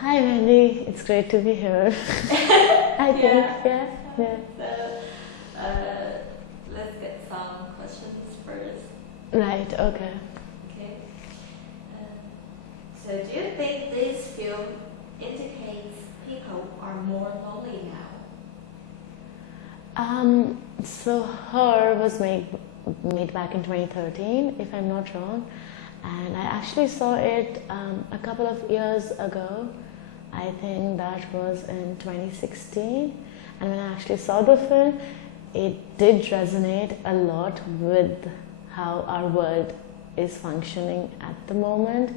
Hi, Wendy. It's great to be here. I think, yeah. So, let's get some questions first. Right, okay. Okay. So, do you think this film indicates people are more lonely now? So Her was made back in 2013, if I'm not wrong, and I actually saw it a couple of years ago. I think that was in 2016, and when I actually saw the film, it did resonate a lot with how our world is functioning at the moment,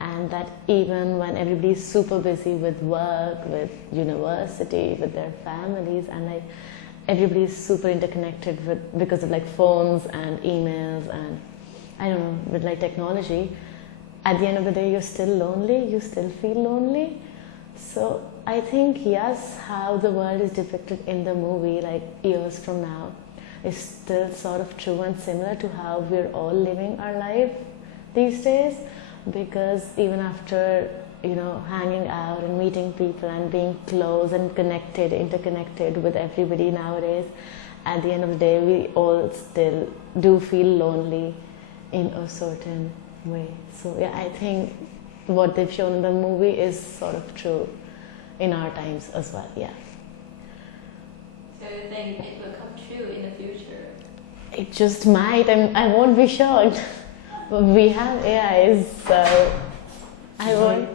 and that even when everybody's super busy with work, with university, with their families, and like everybody's super interconnected because of like phones and emails and I don't know, with like technology, at the end of the day you're still lonely, you still feel lonely. So I think yes, how the world is depicted in the movie like years from now is still sort of true and similar to how we're all living our life these days, because even after hanging out and meeting people and being close and connected, interconnected with everybody nowadays, at the end of the day we all still do feel lonely in a certain way. So yeah, I think what they've shown in the movie is sort of true in our times as well. Yeah. So you think it will come true in the future? It just might, and I won't be shocked. We have AIs, so I won't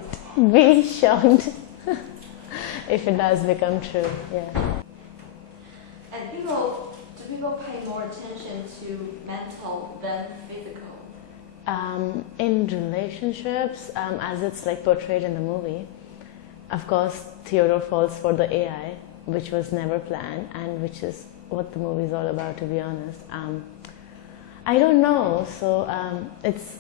be shocked if it does become true. Yeah. And do people pay more attention to mental than physical? In relationships, as it's like portrayed in the movie, of course Theodore falls for the AI, which was never planned, and which is what the movie is all about, to be honest. I don't know, so it's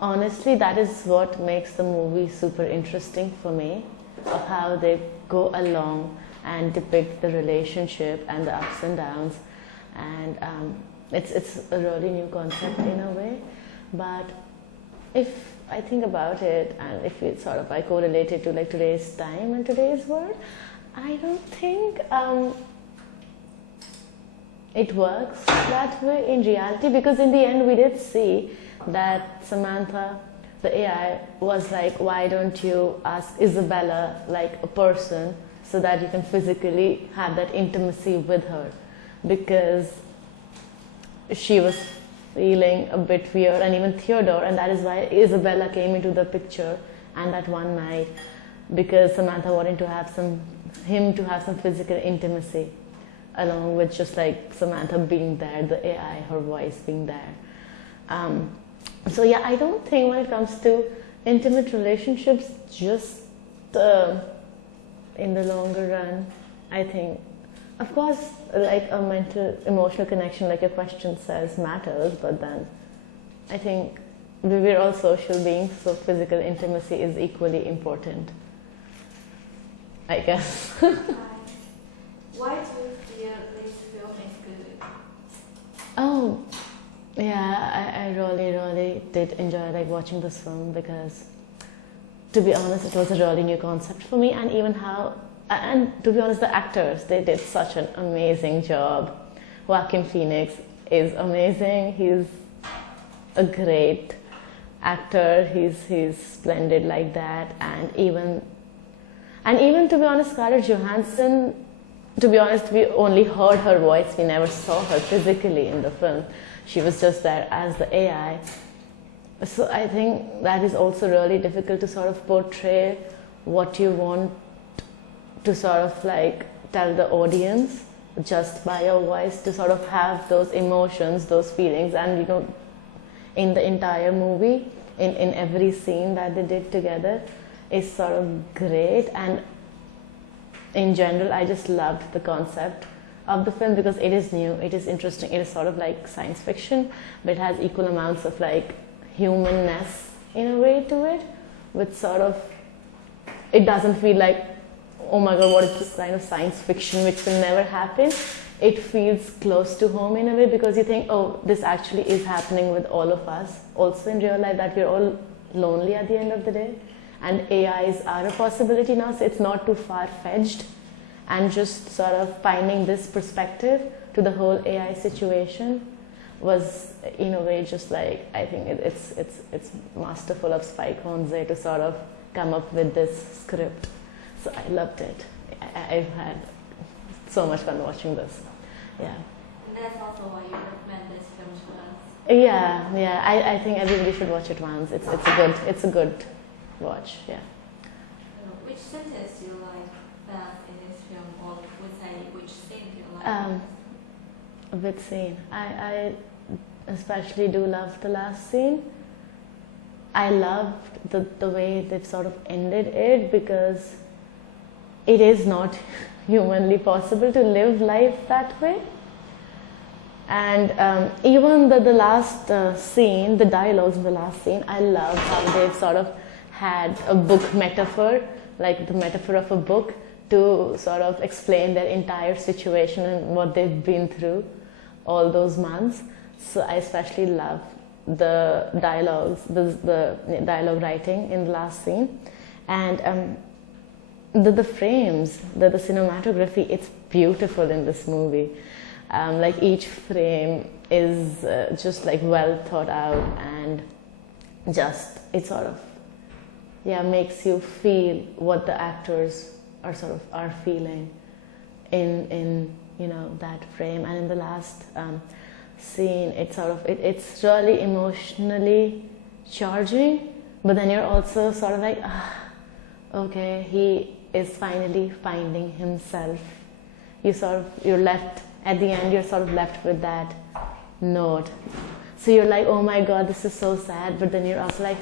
honestly that is what makes the movie super interesting for me, of how they go along and depict the relationship and the ups and downs, and it's a really new concept in a way. But if I think about it, and if it sort of I correlate it to like today's time and today's world, I don't think it works that way in reality, because in the end we did see that Samantha, the AI, was like, why don't you ask Isabella like a person so that you can physically have that intimacy with her, because she was feeling a bit weird, and even Theodore, and that is why Isabella came into the picture and that one night, because Samantha wanted to have him to have some physical intimacy along with just like Samantha being there, the AI, her voice being there. So yeah, I don't think when it comes to intimate relationships, just in the longer run, I think, of course, like a mental, emotional connection, like your question says, matters, but then I think we're all social beings, so physical intimacy is equally important, I guess. Why do you feel this film is good? Oh, yeah, I really did enjoy like watching this film, because to be honest, it was a really new concept for me, and even and to be honest, the actors, they did such an amazing job. Joaquin Phoenix is amazing. He's a great actor. He's splendid like that, and even to be honest, Scarlett Johansson. To be honest, we only heard her voice. We never saw her physically in the film. She was just there as the AI. So I think that is also really difficult to sort of portray what you want to sort of like tell the audience just by your voice, to sort of have those emotions, those feelings, and in the entire movie, in every scene that they did together is sort of great. And in general, I just loved the concept of the film, because it is new, it is interesting, it is sort of like science fiction, but it has equal amounts of like humanness in a way to it, which sort of, it doesn't feel like, oh my god, what is this kind of science fiction which will never happen. It feels close to home in a way, because you think, oh, this actually is happening with all of us also in real life, that we're all lonely at the end of the day, and AIs are a possibility now, so it's not too far-fetched, and just sort of finding this perspective to the whole AI situation was in a way just like, I think it's masterful of Spike Jonze to sort of come up with this script. So I loved it. I've had so much fun watching this. Yeah. And that's also why you recommend this film to us. Yeah. I think everybody should watch it once. It's a good watch. Yeah. Which sentence do you like best in this film, or which scene do you like? Which scene? I especially do love the last scene. I loved the way they've sort of ended it, because it is not humanly possible to live life that way. And even the last scene, the dialogues in the last scene, I love how they've sort of had a book metaphor, like the metaphor of a book, to sort of explain their entire situation and what they've been through all those months. So I especially love the dialogues, the dialogue writing in the last scene, and the frames, the cinematography. It's beautiful in this movie. Like each frame is just like well thought out, and just it sort of makes you feel what the actors are feeling in that frame. And in the last scene, it's really emotionally charging, but then you're also sort of like, okay, he is finally finding himself. You're left at the end, you're sort of left with that note. So you're like, oh my God, this is so sad, but then you're also like,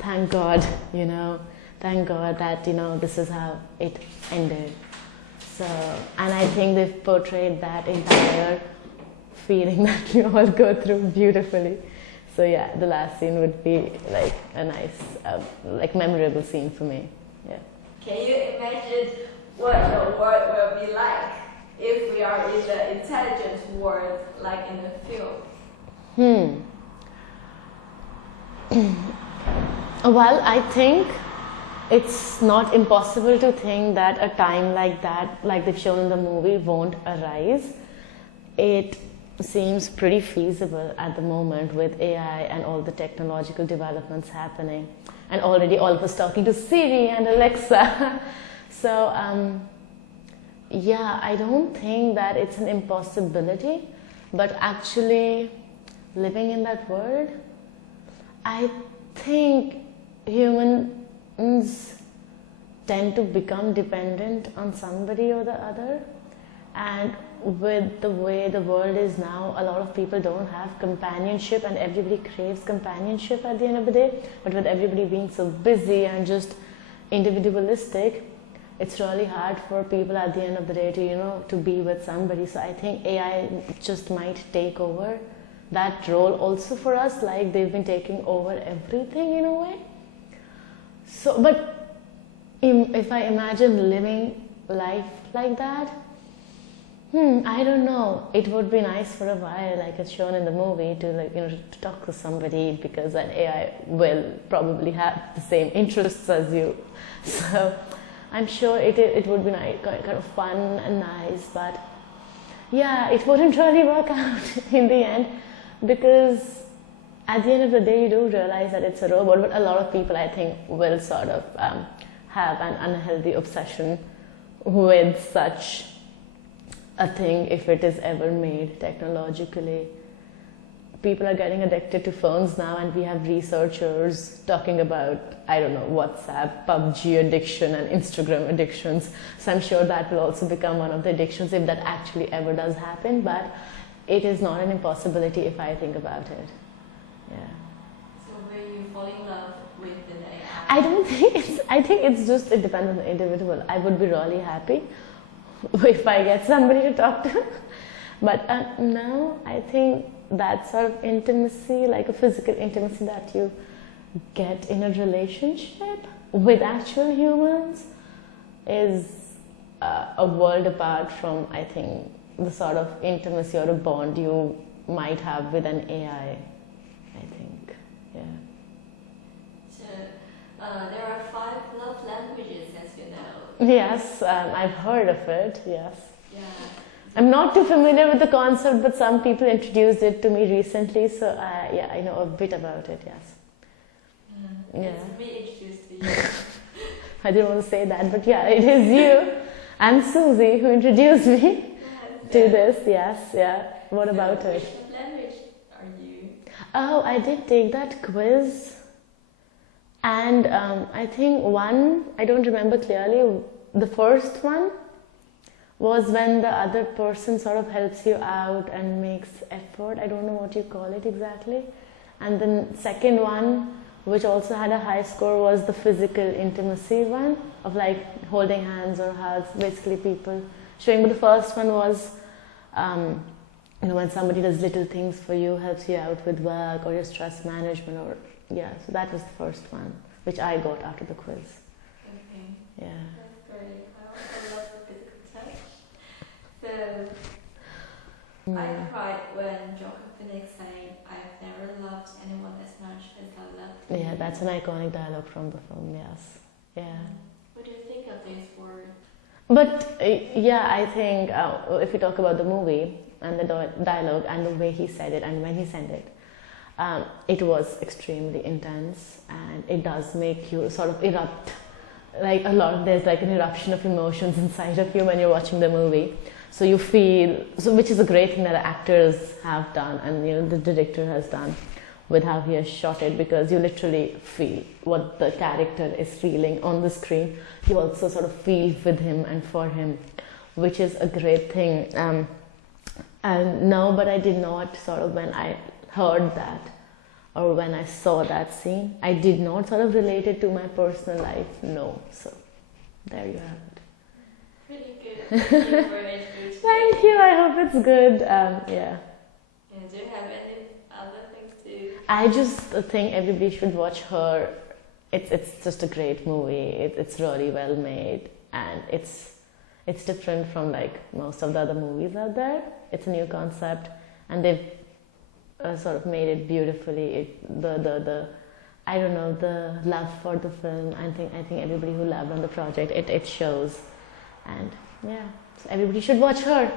thank God, thank God that, this is how it ended. So, and I think they've portrayed that entire feeling that we all go through beautifully. So yeah, the last scene would be like a nice, memorable scene for me. Yeah. Can you imagine what the world will be like if we are in the intelligent world, like in the film? Well, I think it's not impossible to think that a time like that, like they've shown in the movie, won't arise. It seems pretty feasible at the moment with AI and all the technological developments happening, and already all of us talking to Siri and Alexa. So I don't think that it's an impossibility, but actually living in that world, I think humans tend to become dependent on somebody or the other, and with the way the world is now, a lot of people don't have companionship, and everybody craves companionship at the end of the day. But with everybody being so busy and just individualistic, it's really hard for people at the end of the day to be with somebody. So I think AI just might take over that role also for us, like they've been taking over everything in a way. So, but if I imagine living life like that, I don't know. It would be nice for a while, like it's shown in the movie, to talk to somebody, because an AI will probably have the same interests as you. So I'm sure it would be nice, kind of fun and nice, but yeah, it wouldn't really work out in the end, because at the end of the day, you do realize that it's a robot. But a lot of people, I think, will sort of have an unhealthy obsession with such a thing if it is ever made technologically. People are getting addicted to phones now, and we have researchers talking about, I don't know, WhatsApp, PUBG addiction and Instagram addictions. So I'm sure that will also become one of the addictions if that actually ever does happen, but it is not an impossibility if I think about it. Yeah. So will you fall in love with the AI? I think it's just, it depends on the individual. I would be really happy if I get somebody to talk to. But now I think that sort of intimacy, like a physical intimacy that you get in a relationship with actual humans, is a world apart from, I think, the sort of intimacy or a bond you might have with an AI, I think. Yeah. So There are 5 love languages, as you know. Yes, I've heard of it, yes. Yeah. I'm not too familiar with the concept, but some people introduced it to me recently, so yeah, I know a bit about it, yes. Yeah. It's me introduced to you. I didn't want to say that, but yeah, it is you and Susie who introduced me to this, yes, yeah. What about it? Which language are you? Oh, I did take that quiz. And I think I don't remember clearly, the first one was when the other person sort of helps you out and makes effort. I don't know what you call it exactly. And then second one, which also had a high score, was the physical intimacy one of like holding hands or hugs, basically people showing. But the first one was, when somebody does little things for you, helps you out with work or your stress management, or yeah. So that was the first one, which I got after the quiz. Okay. Yeah. That's great. I also love the physical touch. So I cried when Joaquin Phoenix sang, "I've never loved anyone as much as I loved you." Yeah, that's an iconic dialogue from the film. Yes. Yeah. What do you think of these words? But yeah, I think if we talk about the movie and the dialogue and the way he said it and when he said it, it was extremely intense, and it does make you sort of erupt. Like a lot, there's like an eruption of emotions inside of you when you're watching the movie. So you feel, which is a great thing that the actors have done, and the director has done with how he has shot it, because you literally feel what the character is feeling on the screen. You also sort of feel with him and for him, which is a great thing. And no, but I did not sort of, when I heard that or when I saw that scene, I did not sort of relate it to my personal life. No, so there you have it. Pretty good. Thank you for introducing. Thank you. I hope it's good. Yeah. And do you have any other things to? I just think everybody should watch Her. It's just a great movie. It's really well made, and it's different from like most of the other movies out there. It's a new concept, and they've sort of made it beautifully. The I don't know, the love for the film. I think everybody who loved on the project, it shows, and yeah, so everybody should watch Her.